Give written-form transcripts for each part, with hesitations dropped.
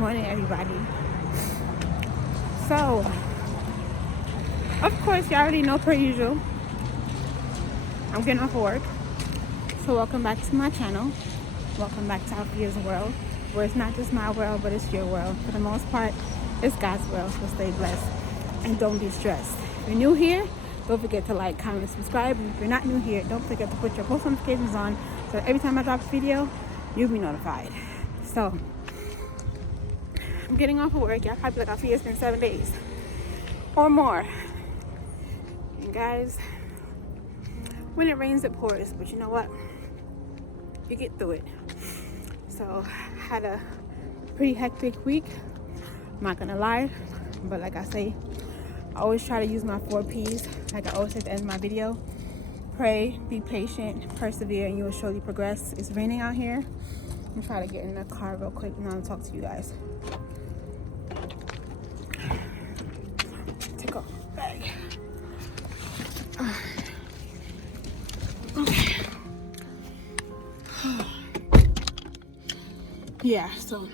morning, everybody. So, of course, you already know per usual, I'm getting off of work. So welcome back to my channel. Welcome back to Alfia's world, where it's not just my world, but it's your world. For the most part, it's God's world, so stay blessed. And don't be stressed. If you're new here, don't forget to like, comment, and subscribe. And if you're not new here, don't forget to put your post notifications on, so every time I drop a video, you'll be notified. So, I'm getting off of work. Y'all probably like, Alfia, it's been 7 days or more. And guys, when it rains, it pours. But you know what? You get through it. So, had a pretty hectic week. I'm not gonna lie. But like I say, I always try to use my 4 P's. Like I always say at the end of my video. Pray, be patient, persevere, and you will surely progress. It's raining out here. I'm trying to get in the car real quick and I'll talk to you guys. Take off the bag. Okay. Yeah, so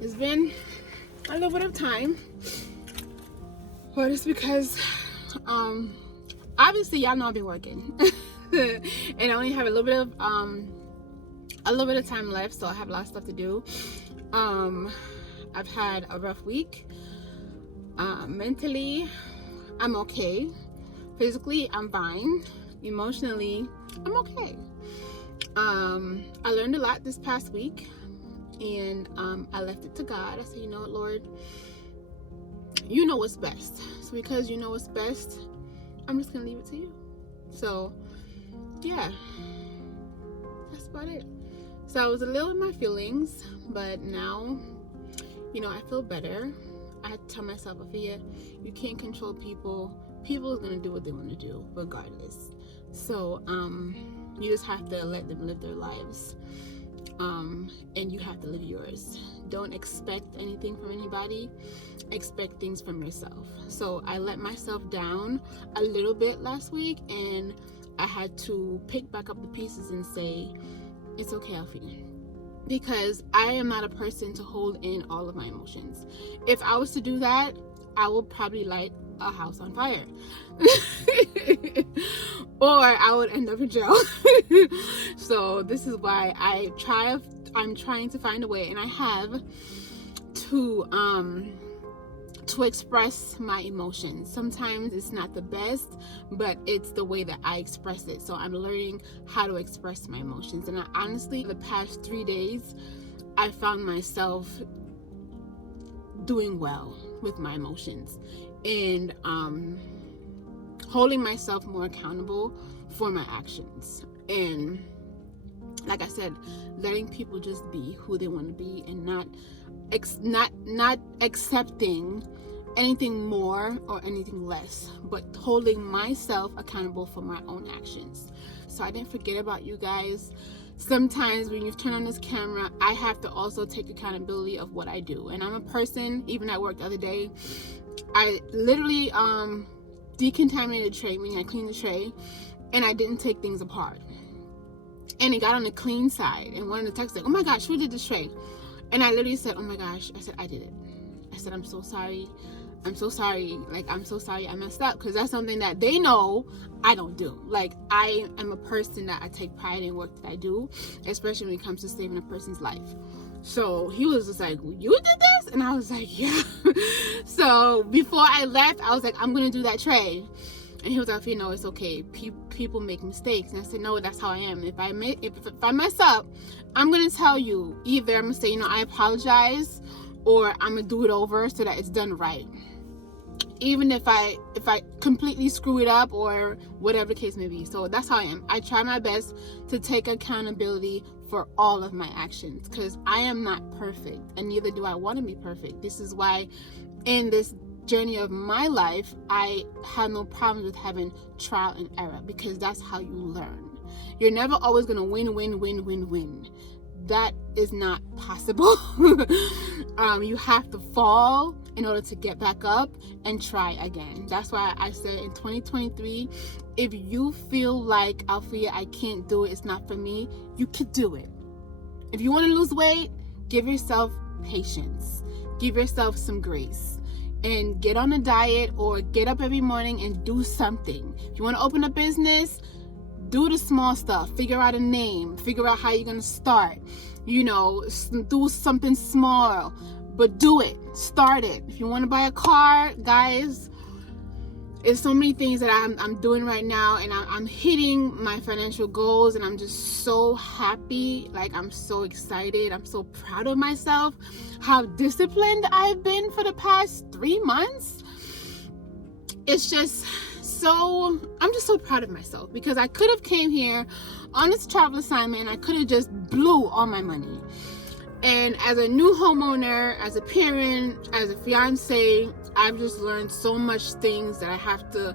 it's been a little bit of time, but it's because obviously y'all know I've been working and I only have a little bit of time left, so I have a lot of stuff to do. I've had a rough week. Mentally, I'm okay. Physically, I'm fine. Emotionally, I'm okay. I learned a lot this past week, and I left it to God. I said, you know what, Lord, you know what's best. So because you know what's best, I'm just gonna leave it to you. So yeah, that's about it. So I was a little in my feelings, but now, you know, I feel better. I had to tell myself, Alfia, you can't control people. People are gonna do what they want to do regardless. So you just have to let them live their lives, and you have to live yours. Don't expect anything from anybody. Expect things from yourself. So I let myself down a little bit last week, and I had to pick back up the pieces and say, it's okay, Alfia, because I am not a person to hold in all of my emotions. If I was to do that, I would probably light a house on fire or I would end up in jail. So this is why I'm trying to find a way, and I have to express my emotions. Sometimes it's not the best, but it's the way that I express it. So I'm learning how to express my emotions. And I honestly, the past 3 days, I found myself doing well with my emotions and holding myself more accountable for my actions. And like I said, letting people just be who they want to be, and not accepting anything more or anything less, but holding myself accountable for my own actions. So I didn't forget about you guys. Sometimes when you turn on this camera, I have to also take accountability of what I do. And I'm a person, even at work the other day, I literally decontaminated the tray, meaning I cleaned the tray, and I didn't take things apart. And it got on the clean side, and one of the techs said, oh my gosh, who did this tray? And I literally said, oh my gosh, I said, I did it. I said, I'm so sorry. I'm so sorry. Like, I'm so sorry I messed up, because that's something that they know I don't do. Like, I am a person that I take pride in work that I do, especially when it comes to saving a person's life. So he was just like, you did this? And I was like, yeah. So before I left, I was like, I'm going to do that tray. And he was like, you know, it's okay. People make mistakes. And I said, no, that's how I am. If I mess up, I'm going to tell you. Either I'm going to say, you know, I apologize, or I'm going to do it over so that it's done right. Even if I completely screw it up, or whatever the case may be. So that's how I am. I try my best to take accountability for all of my actions, because I am not perfect, and neither do I want to be perfect. This is why in this journey of my life, I have no problems with having trial and error, because that's how you learn. You're never always going to win. That is not possible. You have to fall in order to get back up and try again. That's why I said in 2023, if you feel like, Alfia, I can't do it, it's not for me, you could do it. If you want to lose weight, give yourself patience, give yourself some grace, and get on a diet or get up every morning and do something. If you want to open a business, do the small stuff. Figure out a name, figure out how you're going to start, do something small, but do it, start it. If you want to buy a car, guys, there's so many things that I'm doing right now, and I'm hitting my financial goals, and I'm just so happy. Like, I'm so excited. I'm so proud of myself, how disciplined I've been for the past 3 months. It's just I'm just so proud of myself, because I could have came here on this travel assignment and I could have just blew all my money. And as a new homeowner, as a parent, as a fiance, I've just learned so much things that I have to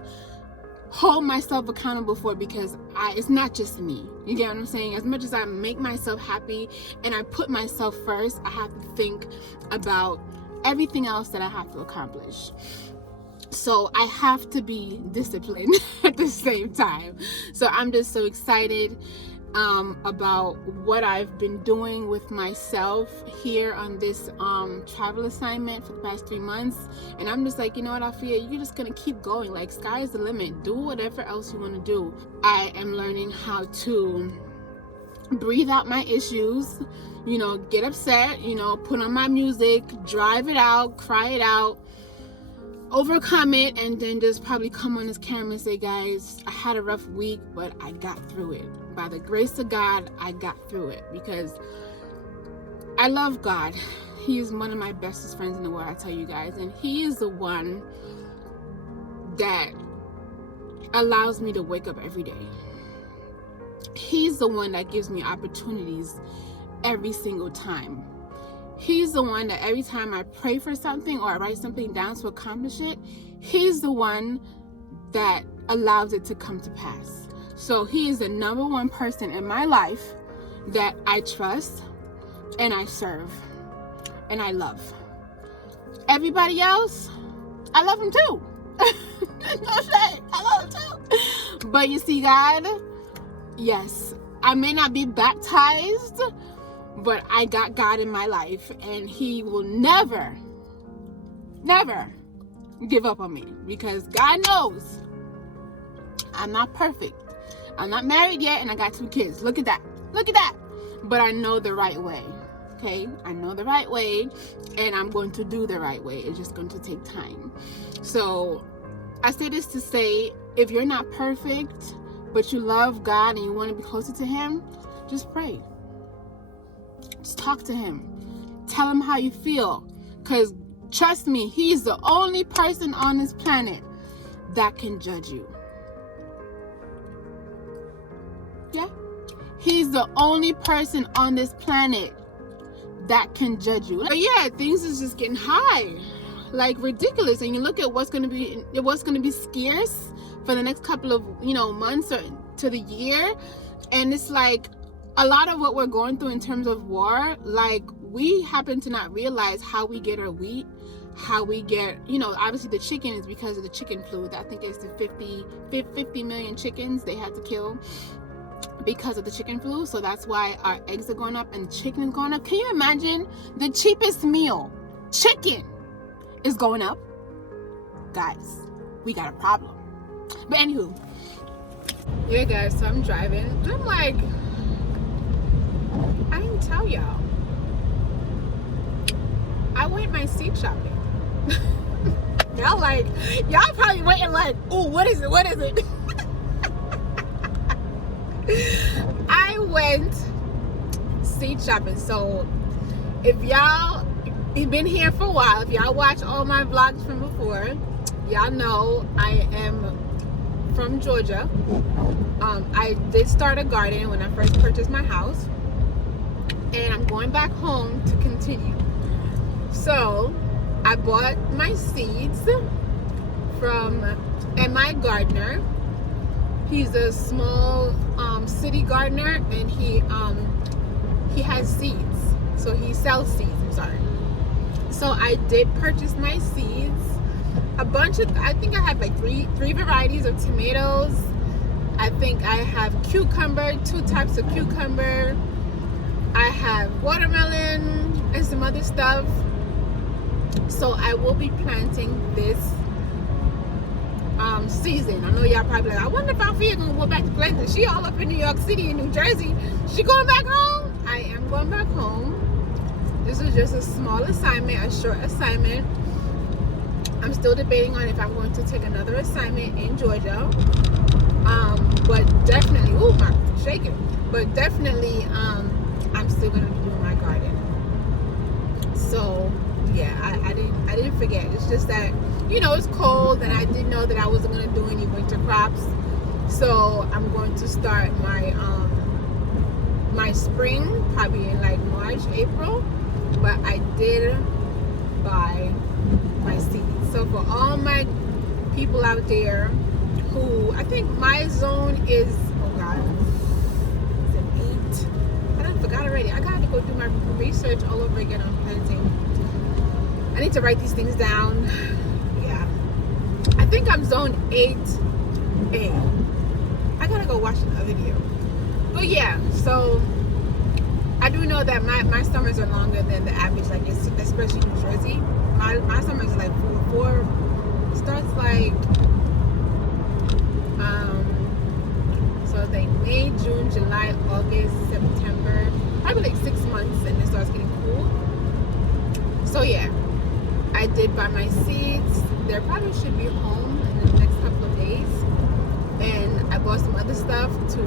hold myself accountable for, because it's not just me. You get what I'm saying? As much as I make myself happy and I put myself first, I have to think about everything else that I have to accomplish. So I have to be disciplined at the same time. So I'm just so excited about what I've been doing with myself here on this travel assignment for the past 3 months. And I'm just like, you know what, Alfia, you're just gonna keep going. Like, sky's the limit. Do whatever else you want to do. I am learning how to breathe out my issues, get upset, put on my music, drive it out, cry it out, overcome it, and then just probably come on this camera and say, guys, I had a rough week, but I got through it. By the grace of God, I got through it, because I love God. He is one of my bestest friends in the world, I tell you guys, and he is the one that allows me to wake up every day. He's the one that gives me opportunities every single time. He's the one that every time I pray for something or I write something down to accomplish it, he's the one that allows it to come to pass. So he is the number one person in my life that I trust and I serve and I love. Everybody else, I love him too. No shade, I love him too. But you see, God, yes, I may not be baptized, but I got God in my life, and he will never give up on me, because God knows I'm not perfect. I'm not married yet, and I got 2 kids. Look at that. But I know the right way. Okay? I know the right way, and I'm going to do the right way. It's just going to take time. So I say this to say, if you're not perfect, but you love God and you want to be closer to him, just pray. Just talk to him. Tell him how you feel. Because trust me, he's the only person on this planet that can judge you. Yeah? He's the only person on this planet that can judge you. But yeah, things is just getting high. Like, ridiculous. And you look at what's going to be scarce for the next couple of, months or to the year. And it's like, a lot of what we're going through in terms of war, like, we happen to not realize how we get our wheat, how we get, obviously the chicken is because of the chicken flu. I think it's the 50 million chickens they had to kill because of the chicken flu. So that's why our eggs are going up and chicken is going up. Can you imagine? The cheapest meal, chicken, is going up. Guys, we got a problem. But anywho, yeah, guys, so I'm driving. I'm like, I didn't tell y'all. I went my seat shopping. y'all probably waiting like, oh, what is it? I went seat shopping. So if y'all have been here for a while, if y'all watch all my vlogs from before, y'all know I am from Georgia. I did start a garden when I first purchased my house, and I'm going back home to continue. So I bought my seeds from M.I. Gardner. He's a small city gardener, and he has seeds. So he sells seeds, I'm sorry. So I did purchase my seeds. I think I have like three varieties of tomatoes. I think I have cucumber, 2 types of cucumber. I have watermelon and some other stuff. So I will be planting this season. I know y'all probably like, I wonder if Alfia gonna go back to planting. She all up in New York City and New Jersey. She going back home? I am going back home. This was just a small assignment, a short assignment. I'm still debating on if I'm going to take another assignment in Georgia. But definitely, ooh, my shaking. But definitely, I'm still gonna be doing my garden. So yeah, I didn't forget. It's just that, you know, it's cold, and I didn't know that I wasn't gonna do any winter crops. So I'm going to start my my spring probably in like March, April. But I did buy my seeds. So for all my people out there who, I think my zone is, oh God, is it 8? I forgot already. I gotta go do my research all over again on planting. I need to write these things down. Yeah. I think I'm zone 8A. I gotta go watch another video. But yeah, so I do know that my summers are longer than the average, like especially in New Jersey. My summers are like four. It starts like so like May, June, July, August, September, probably like 6 months, and it starts getting cool. So yeah, I did buy my seeds. They probably should be home in the next couple of days, and I bought some other stuff to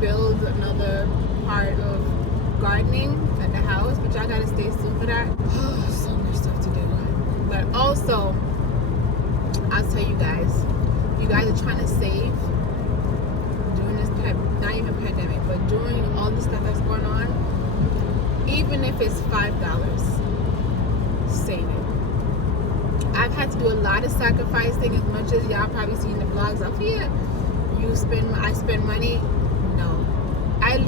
build another part of gardening at the house, which I gotta stay tuned for that. Oh, so much stuff to do. But also, I'll tell you guys, if you guys are trying to save during this not even pandemic, but during all the stuff that's going on, even if it's $5, save it. I've had to do a lot of sacrificing, as much as y'all probably see in the vlogs. Alfia, I spend money. No. I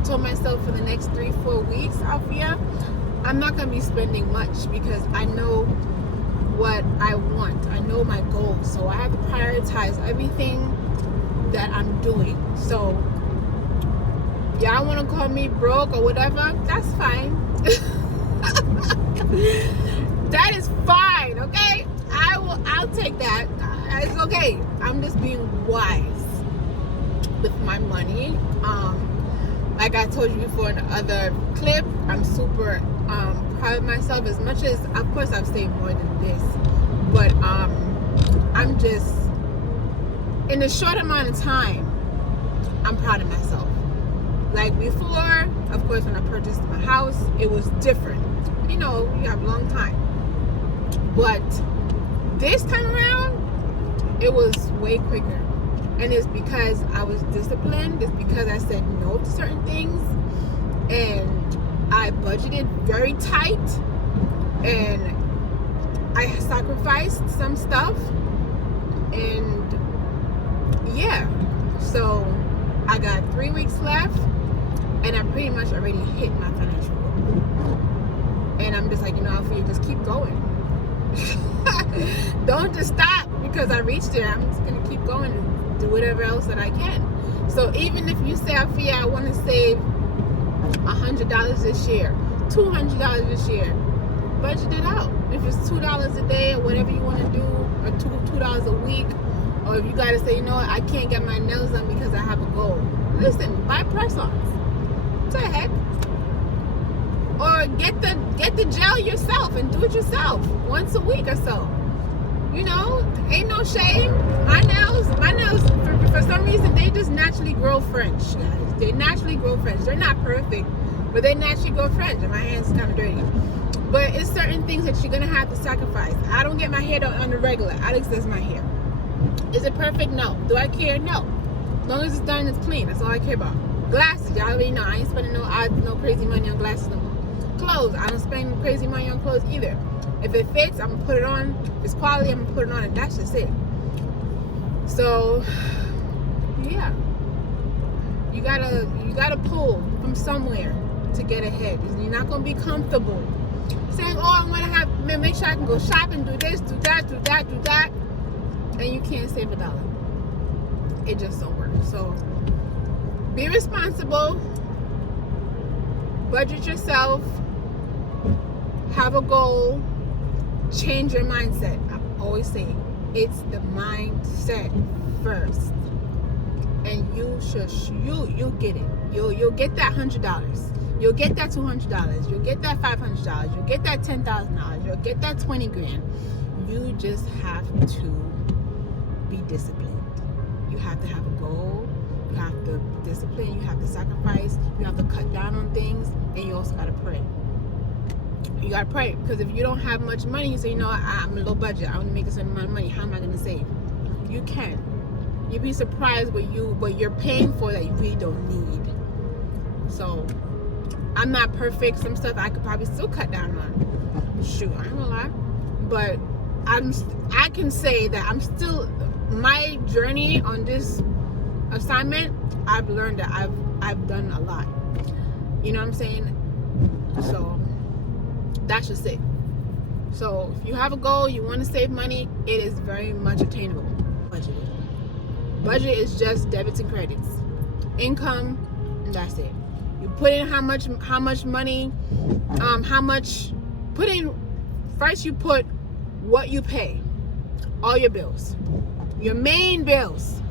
told myself for the next 3-4 weeks, Alfia, I'm not going to be spending much because I know what I want. I know my goals. So I have to prioritize everything that I'm doing. So y'all want to call me broke or whatever, that's fine. That is fine, okay? I'll take that. It's okay. I'm just being wise with my money. Like I told you before in the other clip, I'm super proud of myself, as much as, of course, I've saved more than this, but I'm just, in a short amount of time, I'm proud of myself. Like before, of course, when I purchased my house, it was different. You know, you have a long time. But this time around, it was way quicker. And it's because I was disciplined. It's because I said no to certain things. And I budgeted very tight. And I sacrificed some stuff. And yeah. So I got 3 weeks left. And I pretty much already hit my financial goal. And I'm just like, you know, Alfia, just keep going. Don't just stop because I reached it. I'm just going to keep going and do whatever else that I can. So even if you say, Alfia, I want to save $100 this year, $200 this year, budget it out. If it's $2 a day or whatever you want to do, or $2 a week, or if you got to say, you know what, I can't get my nails done because I have a goal. Listen, buy press-ons. What the heck? Or get the gel yourself and do it yourself once a week or so. You know, ain't no shame. My nails, for some reason, they just naturally grow French, guys. They naturally grow French. They're not perfect, but they naturally grow French, and my hands kind of dirty. But it's certain things that you're gonna have to sacrifice. I don't get my hair done on the regular. Alex does my hair. Is it perfect? No. Do I care? No. As long as it's done, it's clean. That's all I care about. Glasses, y'all already know. I ain't spending no crazy money on glasses no more. Clothes, I don't spend crazy money on clothes either. If it fits, I'm gonna put it on. If it's quality, I'm gonna put it on, and that's just it. So yeah, you gotta pull from somewhere to get ahead. You're not gonna be comfortable saying, oh, I'm gonna make sure I can go shopping, do this, do that, do that, do that, and you can't save $1. It just don't work. So be responsible. budget yourself, have a goal, change your mindset. I always say it's the mindset first, and you'll get it. You'll get that $100. You'll get that $200. You'll get that $500. You'll get that $10,000. You'll get that 20 grand. You just have to be disciplined. You have to have a goal. You have to discipline. You have to sacrifice. You have to cut down on things, and you also gotta pray. You gotta pray, because if you don't have much money, you say, you know, I'm a low budget. I want to make a certain amount of money. How am I gonna save? You can. You'd be surprised what you're paying for that you really don't need. So I'm not perfect. Some stuff I could probably still cut down on. Shoot, I ain't gonna lie. But I can say that I'm still, my journey on this assignment, I've learned that I've done a lot. You know what I'm saying? So that's just it. So if you have a goal, you want to save money, it is very much attainable. Budget is just debits and credits, income, and that's it. You put in how much money, put in, first you put what you pay, all your bills, your main bills,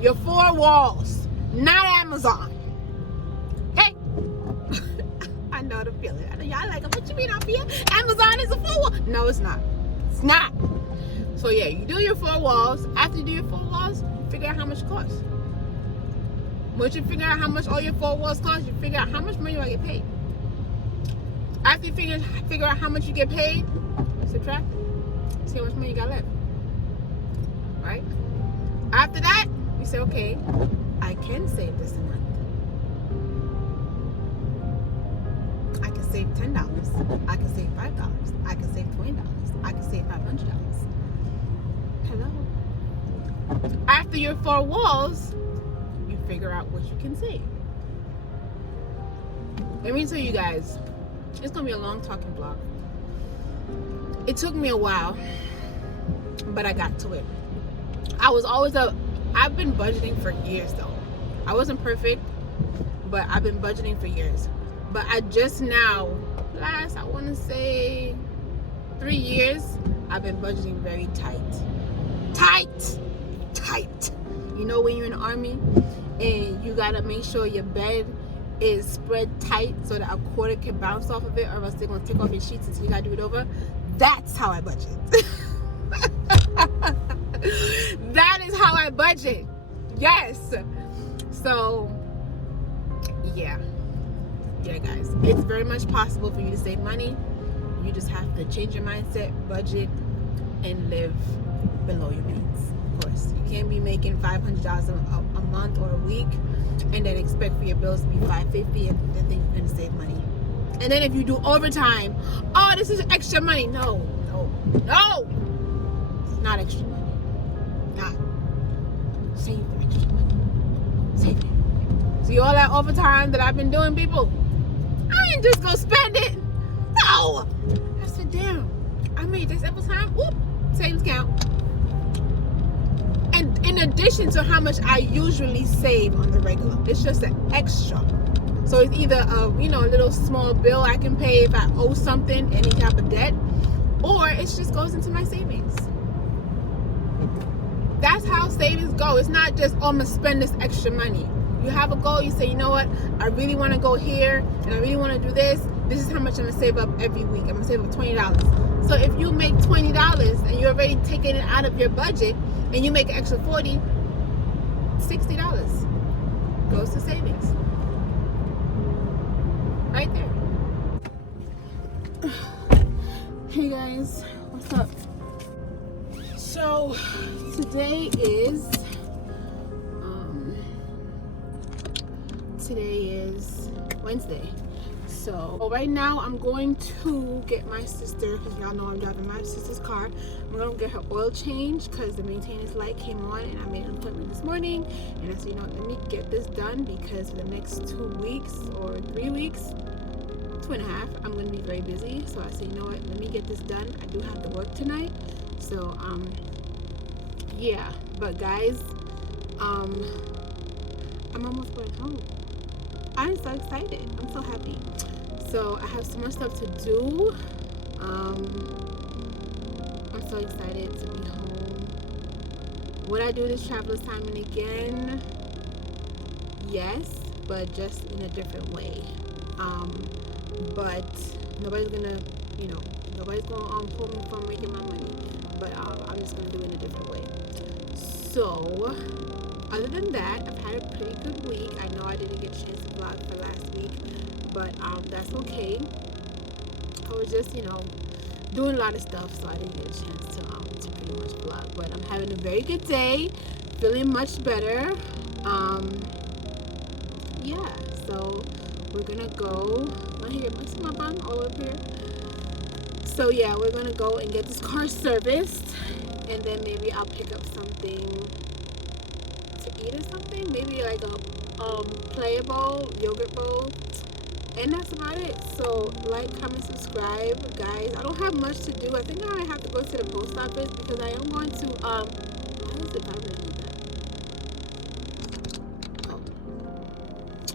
your 4 walls, not Amazon. Hey, I know the feeling. I know y'all like, what you mean up here? Amazon is a 4 wall. No, it's not. It's not. So yeah, you do your 4 walls. After you do your 4 walls, you figure out how much it costs. Once you figure out how much all your 4 walls cost, you figure out how much money you want to get paid. After you figure out how much you get paid, subtract it. See how much money you got left. Right? After that, you say, okay, I can save this a month. I can save $10. I can save $5. I can save $20. I can save $500. Hello. After your 4 walls, you figure out what you can save. Let me tell you guys, it's gonna be a long talking vlog. It took me a while, but I got to it. I've been budgeting for years though. I wasn't perfect, but I've been budgeting for years. But I just now, I want to say 3 years, I've been budgeting very tight. You know when you're in the army and you gotta make sure your bed is spread tight so that a quarter can bounce off of it, or else they're gonna take off your sheets until you gotta do it over. That's how I budget. That is how I budget. Yes. So yeah guys, it's very much possible for you to save money. You just have to change your mindset, budget, and live below your means. Of course, you can't be making $500 a month or a week and then expect for your bills to be $550 and then think you're gonna save money. And then if you do overtime, oh, this is extra money. No, it's not extra money. Not. Save the extra money. Save it. See all that overtime that I've been doing, people? I ain't just gonna spend it. No. I said, damn, I made this overtime. Whoop, savings count. And in addition to how much I usually save on the regular, it's just an extra. So it's either a little small bill I can pay if I owe something, any type of debt, or it just goes into my savings. That's how savings go. It's not just, oh, I'm gonna spend this extra money. You have a goal, you say, you know what, I really want to go here and I really want to do this. This is how much I'm gonna save up every week. I'm gonna save up $20. So if you make $20 and you're already taking it out of your budget and you make an extra $40, $60 goes to savings. Right there. Hey guys, what's up? So today is Wednesday. So right now I'm going to get my sister, because y'all know I'm driving my sister's car. I'm gonna get her oil change because the maintenance light came on and I made an appointment this morning. And I said, let me get this done, because for the next 2 weeks or 3 weeks, 2.5, I'm gonna be very busy. So I said, let me get this done. I do have to work tonight. So yeah, but guys, I'm almost going home. I'm so excited. I'm so happy. So I have so much stuff to do. I'm so excited to be home. Would I do this travel assignment again? Yes, but just in a different way. But nobody's gonna, nobody's gonna pull me from making my money. But I'm just gonna do it in a different way. So, other than that, I've had a pretty good week. I know I didn't get a chance to vlog for last week, but that's okay. I was just, doing a lot of stuff, so I didn't get a chance to pretty much vlog. But I'm having a very good day, feeling much better. Yeah, so we're gonna go. I hear my bun all up here. So yeah, we're gonna go and get this car serviced, and then maybe I'll pick up something to eat or something. Maybe like a play bowl, yogurt bowl, and that's about it. So like, comment, subscribe, guys. I don't have much to do. I think I might have to go to the post office because I am going to why is it vibrating like that?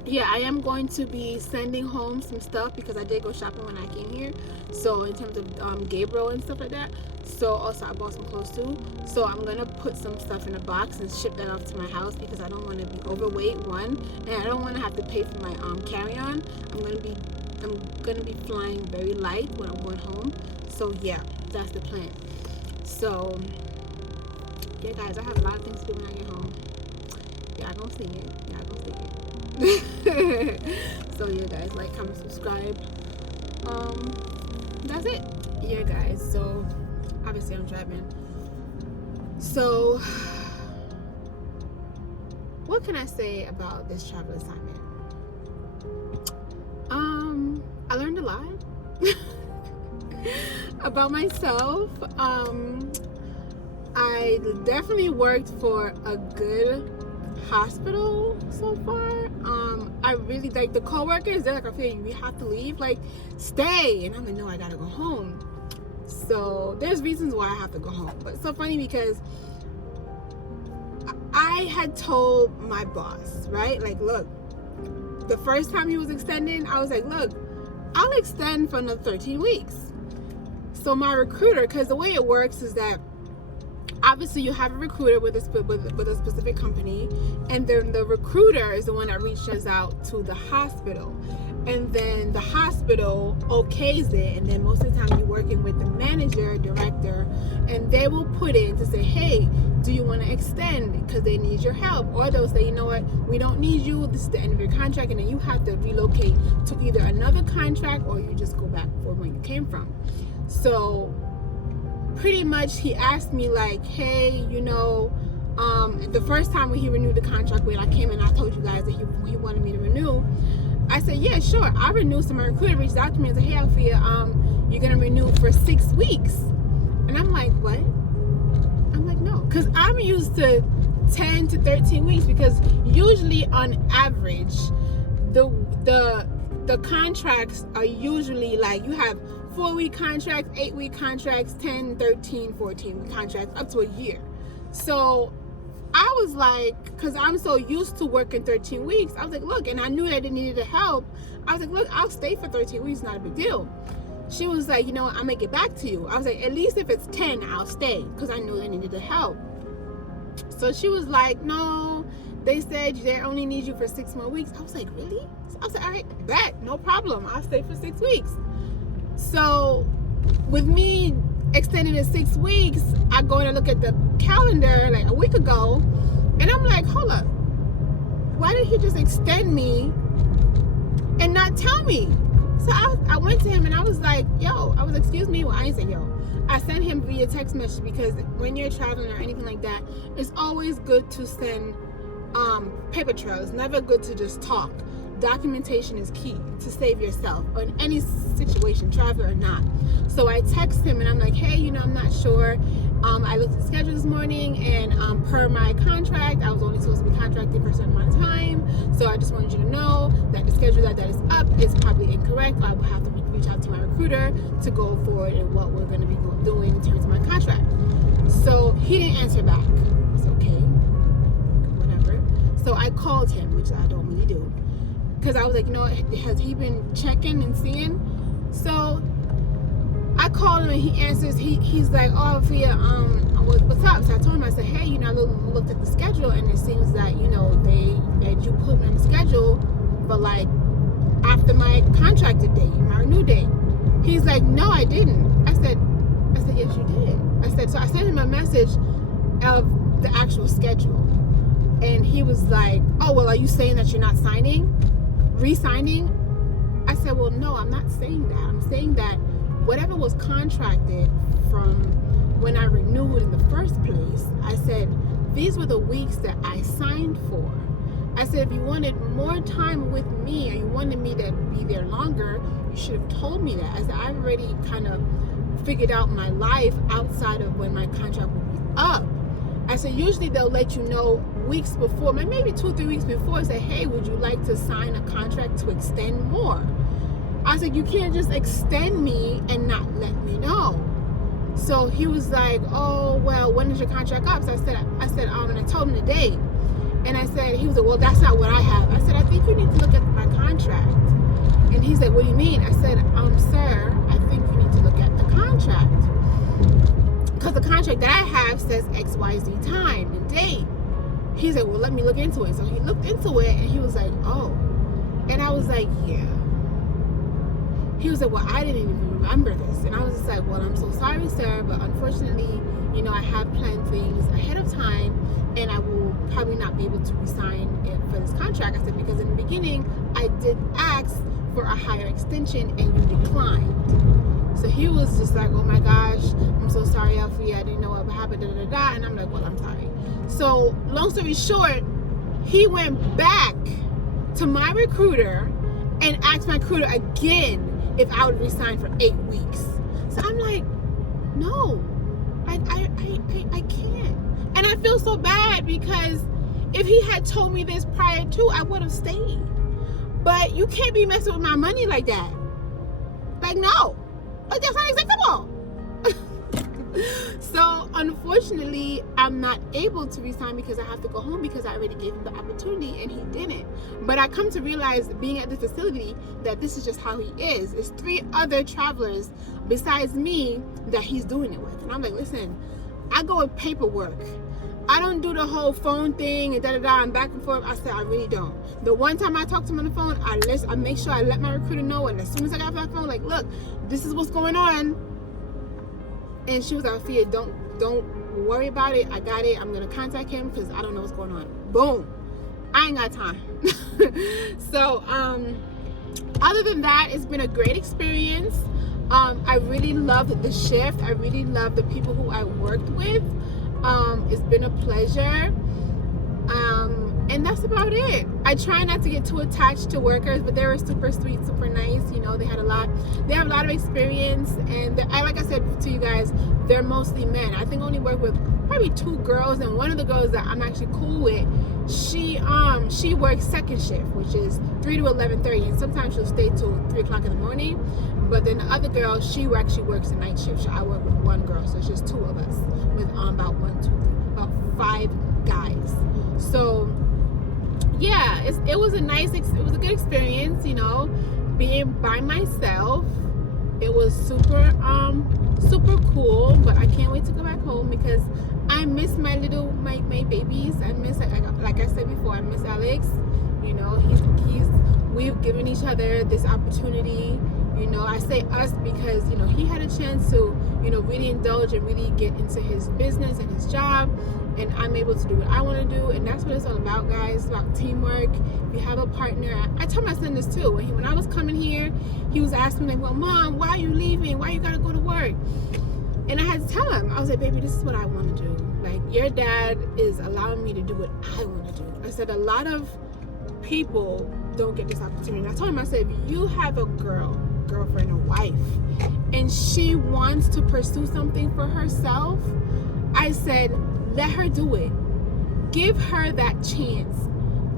Yeah, I am going to be sending home some stuff because I did go shopping when I came here. So in terms of Gabriel and stuff like that. So also I bought some clothes too. So I'm gonna put some stuff in a box and ship that off to my house because I don't want to be overweight, one, and I don't want to have to pay for my carry-on. I'm gonna be flying very light when I'm going home. So yeah, that's the plan. So yeah, guys, I have a lot of things to do when I get home. Y'all gonna see it. Y'all gonna see it. So yeah, guys, like, comment, subscribe. That's it. Yeah, guys, so obviously I'm driving. So what can I say about this travel assignment? I learned a lot about myself. I definitely worked for a good hospital so far. I really like the co-workers. They're like, I feel you have to leave, like, stay, and I'm like, no, I gotta go home. So there's reasons why I have to go home, but it's so funny because I had told my boss, right, like, look, the first time he was extending, I was like, look, I'll extend for another 13 weeks. So my recruiter, because the way it works is that obviously you have a recruiter with a specific company, and then the recruiter is the one that reaches out to the hospital, and then the hospital okays it, and then most of the time you're working with the manager, director, and they will put in to say, hey, do you want to extend because they need your help, or they'll say, you know what, we don't need you, this is the end of your contract, and then you have to relocate to either another contract or you just go back for where you came from. So pretty much he asked me like, hey, the first time when he renewed the contract, when I came in, I told you guys that he wanted me to renew. I said, yeah, sure, I'll renew. So my recruiter reached out to me and said, hey, Alfia, you're gonna renew for 6 weeks. And I'm like, what? I'm like, no, because I'm used to 10 to 13 weeks, because usually on average the contracts are usually like, you have 4-week contracts, 8-week contracts, 10, 13, 14-week contracts, up to a year. So I was like, because I'm so used to working 13 weeks, I was like, look, and I knew that they needed the help. I was like, look, I'll stay for 13 weeks, not a big deal. She was like, you know what, I'll make it back to you. I was like, at least if it's 10, I'll stay, because I knew they needed the help. So she was like, no, they said they only need you for 6 more weeks. I was like, really? I was like, all right, bet, no problem, I'll stay for 6 weeks. So with me extending it 6 weeks, I go and look at the calendar like a week ago, and I'm like, hold up, why did he just extend me and not tell me? So I went to him and I was like, excuse me. Well, I didn't say yo. I sent him via text message, because when you're traveling or anything like that, it's always good to send paper trail. It's never good to just talk. Documentation is key to save yourself in any situation, travel or not. So I text him and I'm like, hey, I'm not sure. I looked at the schedule this morning, and per my contract, I was only supposed to be contracted for a certain amount of time. So I just wanted you to know that the schedule that is up is probably incorrect. I will have to reach out to my recruiter to go forward and what we're going to be doing in terms of my contract. So he didn't answer back. It's okay, whatever. So I called him, which I don't really do. because I was like, has he been checking and seeing? So I called him and he answers. He's like, oh, Fia, what's up? So I told him, I said, hey, I looked at the schedule and it seems that you put me on the schedule for like after my contracted date, my renew date. He's like, no, I didn't. I said, yes, you did. I said, so I sent him a message of the actual schedule. And he was like, oh, well, are you saying that you're not re-signing? I said, well, no, I'm not saying that. I'm saying that whatever was contracted from when I renewed in the first place, I said, these were the weeks that I signed for. I said, if you wanted more time with me or you wanted me to be there longer, you should have told me that. I said, I've already kind of figured out my life outside of when my contract would be up. I said, usually they'll let you know weeks before, maybe 2 or 3 weeks before, say, hey, would you like to sign a contract to extend more? I said, you can't just extend me and not let me know. So he was like, oh, well, when is your contract up? So I said, and I told him the date. And I said, he was like, well, that's not what I have. I said, I think you need to look at my contract. And he's like, what do you mean? I said, sir, I think you need to look at the contract. Because the contract that I have says XYZ time and date. He's like, well, let me look into it. So he looked into it and he was like, oh. And I was like, yeah. He was like, well, I didn't even remember this. And I was just like, well, I'm so sorry, sir, but unfortunately, I have planned things ahead of time and I will probably not be able to resign it for this contract. I said, because in the beginning, I did ask for a higher extension and you declined. So he was just like, oh my gosh, I'm so sorry, Alfie, I didn't know what happened, And I'm like, well, I'm sorry. So long story short, he went back to my recruiter and asked my recruiter again if I would resign for 8 weeks. So I'm like, no, I can't. And I feel so bad because if he had told me this prior to, I would have stayed. But you can't be messing with my money like that. Like, no. Like, that's not acceptable. So unfortunately, I'm not able to resign because I have to go home because I already gave him the opportunity and he didn't. But I come to realize, being at the facility, that this is just how he is. There's 3 other travelers besides me that he's doing it with. And I'm like, listen, I go with paperwork. I don't do the whole phone thing and and back and forth. I said, I really don't. The one time I talked to him on the phone, I make sure I let my recruiter know, and as soon as I got off that phone, like, look, this is what's going on. And she was like, Fia, don't worry about it. I got it. I'm going to contact him because I don't know what's going on. Boom. I ain't got time. So, other than that, it's been a great experience. I really loved the shift. I really loved the people who I worked with. It's been a pleasure. And that's about it. I try not to get too attached to workers, but they were super sweet, super nice. They have a lot of experience, and like I said to you guys, they're mostly men. I think I only work with probably 2 girls, and one of the girls that I'm actually cool with, she works second shift, which is 3 to 11:30, and sometimes she'll stay till 3 o'clock in the morning. But then the other girl, she actually works a night shift. So I work with 1 girl, so it's just 2 of us with about 5 guys. So yeah, it was a good experience, being by myself. It was super cool, but I can't wait to go back home because I miss my babies. I miss, like I said before, I miss Alex. We've given each other this opportunity. I say us because he had a chance to really indulge and really get into his business and his job, and I'm able to do what I want to do. And that's what it's all about, guys. It's about teamwork. If you have a partner, I told my son this too. When I was coming here, he was asking me, like, well, Mom, why are you leaving? Why you gotta go to work? And I had to tell him, I was like, baby, this is what I want to do. Like, your dad is allowing me to do what I want to do. I said, a lot of people don't get this opportunity. And I told him, I said, if you have a girlfriend or wife, and she wants to pursue something for herself, I said, let her do it. Give her that chance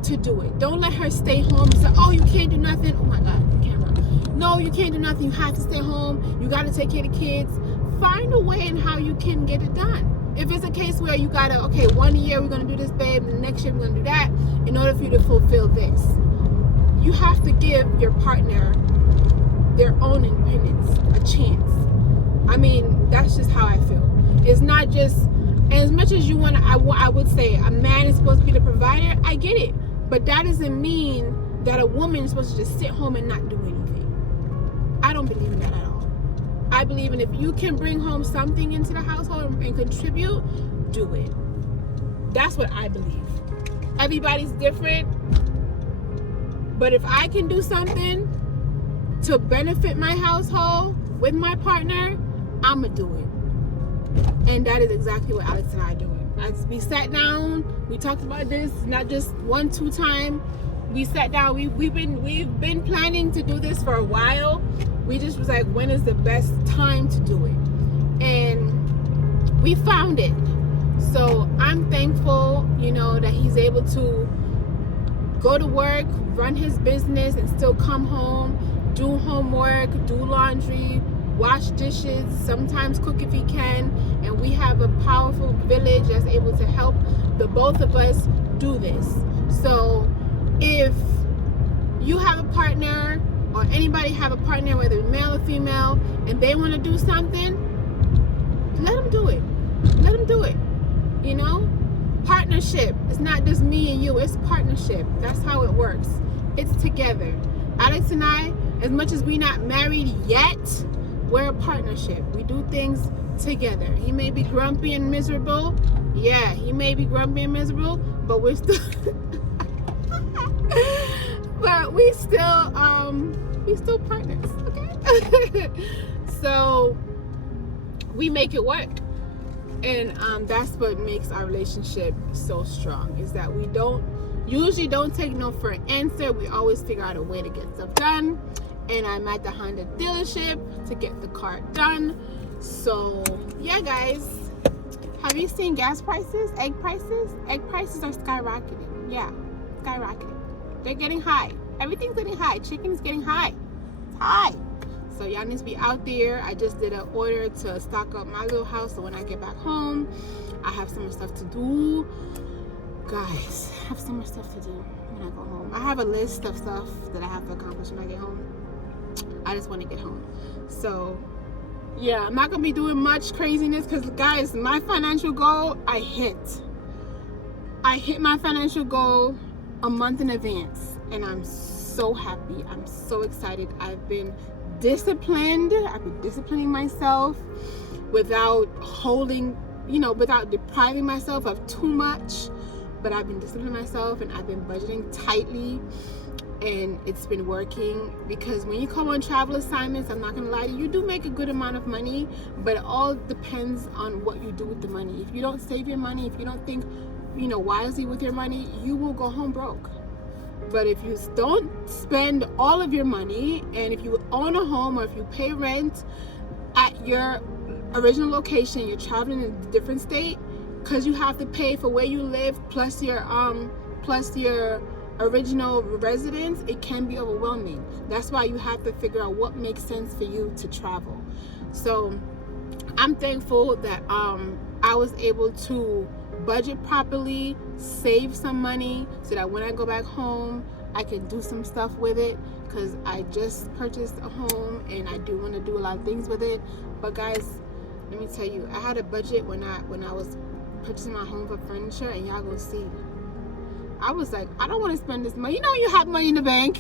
to do it. Don't let her stay home and say, oh, you can't do nothing. Oh my God, camera. No, you can't do nothing. You have to stay home. You got to take care of the kids. Find a way in how you can get it done. If it's a case where you gotta, okay, 1 year we're gonna do this, babe, and the next year we're gonna do that, in order for you to fulfill this. you have to give your partner their own independence a chance. I mean, that's just how I feel. It's not just, and as much as you want to, I would say a man is supposed to be the provider. I get it, but that doesn't mean that a woman is supposed to just sit home and not do anything. I don't believe in that at all. I believe in if you can bring home something into the household and contribute, do it. That's what I believe. Everybody's different, but if I can do something to benefit my household with my partner, I'ma do it. And that is exactly what Alex and I are doing. We sat down, we talked about this, not just 1-2 times. We sat down, we've been planning to do this for a while. We just was like, when is the best time to do it? And we found it. So I'm thankful, that he's able to go to work, run his business, and still come home, do homework, do laundry, wash dishes, sometimes cook if he can. And we have a powerful village that's able to help the both of us do this. So if you have a partner, or anybody have a partner, whether male or female, and they want to do something, let them do it. Let them do it. Partnership. It's not just me and you. It's partnership. That's how it works. It's together. Alex and I, as much as we're not married yet, we're a partnership. We do things together. He may be grumpy and miserable. Yeah, he may be grumpy and miserable, but we're still but we still partners, okay? So we make it work. And that's what makes our relationship so strong, is that we usually don't take no for an answer. We always figure out a way to get stuff done. And I'm at the Honda dealership to get the car done. So yeah, guys, have you seen gas prices, egg prices? Egg prices are skyrocketing. Yeah, skyrocketing. They're getting high. Everything's getting high. Chicken's getting high. It's high. So y'all need to be out there. I just did an order to stock up my little house, so when I get back home, I have so much stuff to do. Guys, I have so much stuff to do when I go home. I have a list of stuff that I have to accomplish when I get home. I just want to get home. So yeah, I'm not gonna be doing much craziness, because guys, my financial goal, I hit my financial goal a month in advance, and I'm so happy. I'm so excited. I've been disciplined. I've been disciplining myself without without depriving myself of too much, but I've been disciplining myself, and I've been budgeting tightly, and it's been working. Because when you come on travel assignments, I'm not gonna lie to you, you do make a good amount of money, but it all depends on what you do with the money. If you don't save your money, if you don't think wisely with your money, you will go home broke. But if you don't spend all of your money, and if you own a home, or if you pay rent at your original location, you're traveling in a different state, because you have to pay for where you live plus your original residence, it can be overwhelming. That's why you have to figure out what makes sense for you to travel. So I'm thankful that I was able to budget properly, save some money, so that when I go back home, I can do some stuff with it, because I just purchased a home and I do want to do a lot of things with it. But guys, let me tell you, I had a budget when I was purchasing my home for furniture, and y'all gonna see. I was like, I don't want to spend this money. You have money in the bank.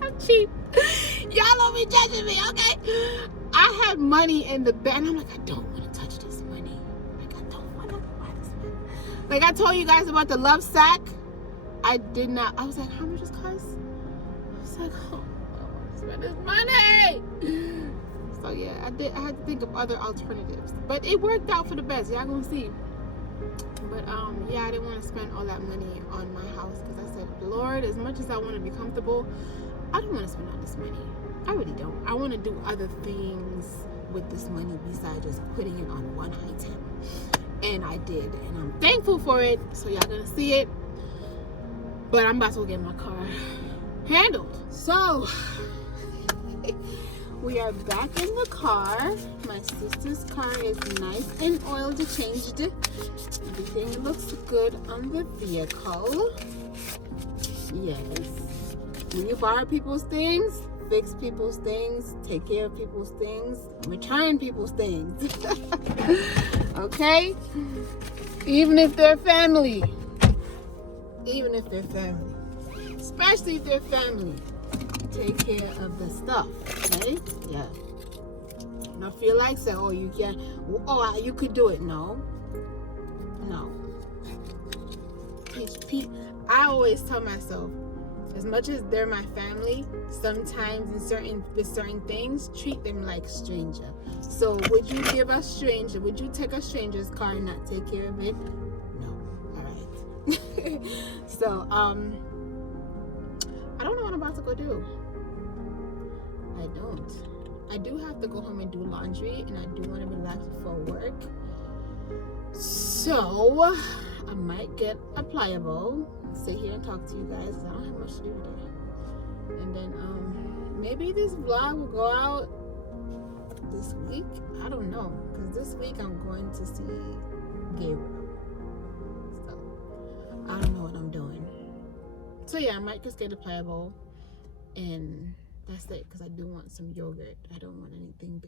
I'm cheap. Y'all don't be judging me, okay? I had money in the bank, and I'm like, I don't want to touch this money. Like I told you guys about the love sack, I did not. I was like, how much does it cost? I was like, oh, I don't want to spend this money. So yeah, I had to think of other alternatives, but it worked out for the best. Y'all gonna see. But yeah, I didn't want to spend all that money on my house, because I said, Lord, as much as I want to be comfortable, I don't want to spend all this money. I really don't. I want to do other things with this money besides just putting it on one item. And I did, and I'm thankful for it. So y'all gonna see it, but I'm about to go get my car handled. So we are back in the car. My sister's car is nice and oiled and changed. Everything looks good on the vehicle. Yes. When you borrow people's things, fix people's things, take care of people's things, return people's things. Okay? Even if they're family. Even if they're family. Especially if they're family. Take care of the stuff. Okay? Yeah. Don't feel like say, oh, you can't. Oh, you could do it. No. No. I always tell myself, as much as they're my family, sometimes with certain things, treat them like a stranger. So would you take a stranger's car and not take care of it? No. All right. So I don't know what I'm about to go do. I don't. I do have to go home and do laundry, and I do want to relax before work. So I might get a pliable, sit here and talk to you guys. I don't have much to do today. And then maybe this vlog will go out this week. I don't know, because this week I'm going to see Gabriel. So I don't know what I'm doing. So yeah, I might just get a pliable, and that's it, because I do want some yogurt. I don't want anything big.